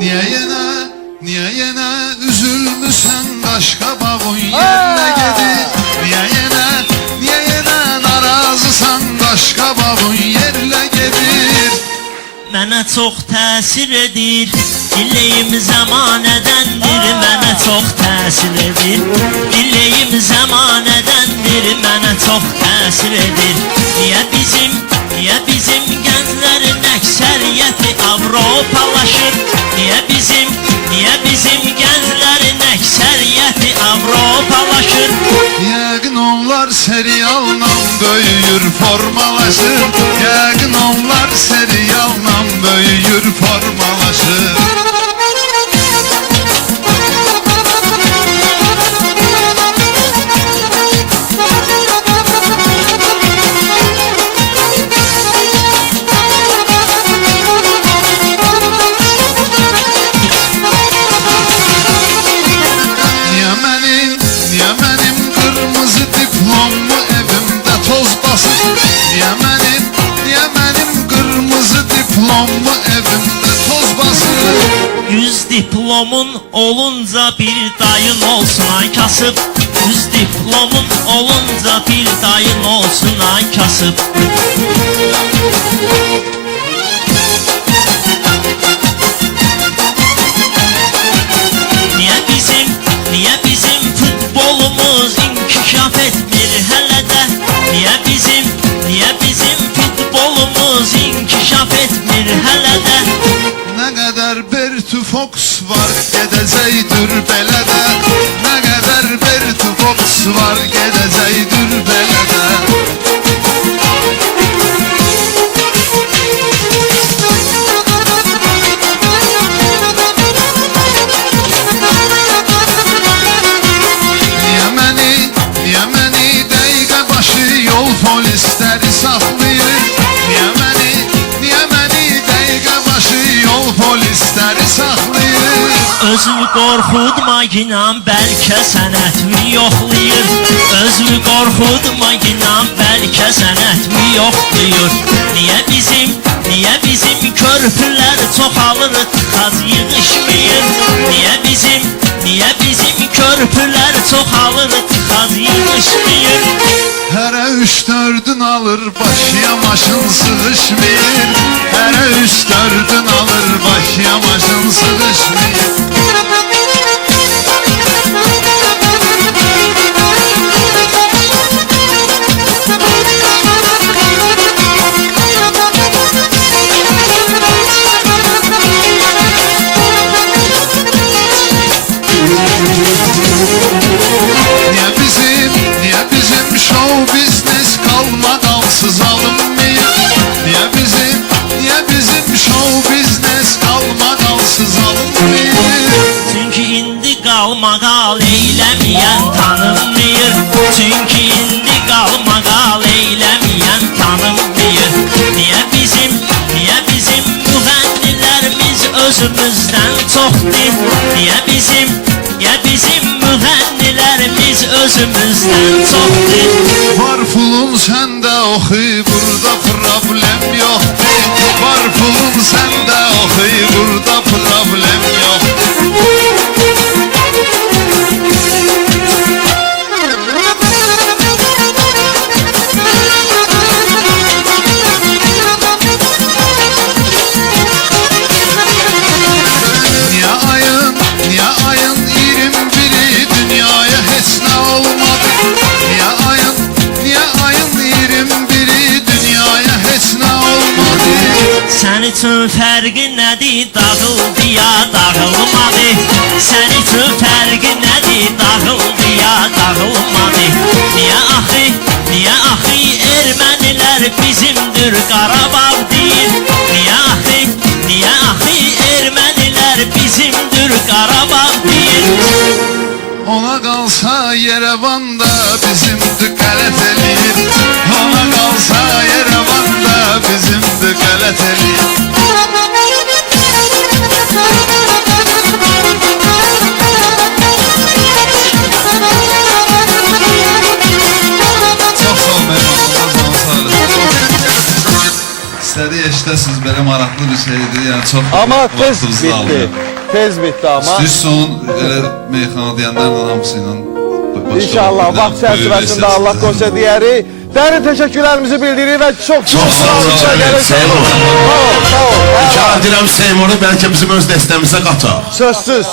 Niye yine üzülmüsən qaşqabağın yerlə gedir? Niye yine narazısan qaşqabağın yerlə gedir? Mənə çox təsir edir, Diləyim zəmanədəndir. Mənə çox təsir edir, Diləyim zəmanədəndir. Mənə çox təsir edir. Niyə bizim gənclərin əksəriyyəti Avropalaşır? Niyə bizim gənclərin əksəriyyəti Avropalaşır? Yəqin onlar serialla böyüyür, formalaşır. Yəqin onlar serialla böyüyür, formalaşır. Niyə mənim qırmızı diplomlu evimdə toz basır? Niyə mənim qırmızı diplomlu evimdə toz basır? 100 diplomun olunca bir dayın olsun ay kasıb. 100 diplomun olunca bir dayın olsun ay kasıb. Niyə bizim futbolumuz inkişaf etmir hələ də? Niyə bizim futbolumuz inkişaf etmir hələ də? Nə qədər Bertu Fox var gedəcəkdir belə də. Nə qədər Bertu Fox var gedəcəkdir belə də. Niyə məni dəqiqə başı yol polisləri saxlayır? Niyə məni dəqiqə başı yol polisləri saxlayır? Özünü qorxudma inan, bəlkə sənətmi yoxlayır. Özünü qorxudma inan, bəlkə sənətmi yoxlayır. Niyə bizim körpülər çoxalır, tıxac yığışmıyır? Niyə bizim körpülər çoxalır, tıxac yığışmıyır? Hərə 3-4'ün alır, başıya maşın sığışmıyır. Hərə 3-4'ün alır, başıya maşın sığışmıyır. Niyə bizim show biznes qalmaqalsız alınmıyır? Niyə bizim show biznes qalmaqalsız alınmıyır? Çünki indi qalmaqal eyləməyən tanınmıyır. Çünki indi qalmaqal eyləməyən tanınmıyır. Niyə bizim müğənnilərimiz özümüzdən çoxdur? Niyə bizim müğənnilərimiz özümüzdən çoxdur? Var pulun səndə oxu, burada problem yoxdur. Var pulun səndə oxu, burada problem yoxdur. Niyə ayın 21'i dünyaya heç nə olmadı? Niyə ayın 21'i dünyaya heç nə olmadı? Sən üçün fərqi nədir, dağıldı ya dağılmadı? Sən üçün fərqi nədir, dağıldı ya dağılmadı? Niyə axı ermənilər bizimdir Qarabağ deyir? Niyə axı ermənilər bizimdir Qarabağ deyir? Ona qalsa Yerevanda bizimdir qələt eləyir. Ona qalsa Yerevanda bizimdir qələt eləyir. Çox sağ ol mənim, Allah sağ olun. İstədi eşitəsin. bilirsiniz belə maraqlı bir şeydir. Yəni çox Amma tez vaxtımızı bitti. aldı. Tez bitti amma. Düz son elə meyxana deyənlərlə hamısı ilə İnşallah vaxt çərçivəsində Allah qoysa deyərik. Dərin təşəkkürlərimizi bildirir və çox sağ olun, Seymur. Sağ ol. Rica edirəm Seymuru bəlkə bizim öz dəstəmizə qataq. Sözsüz.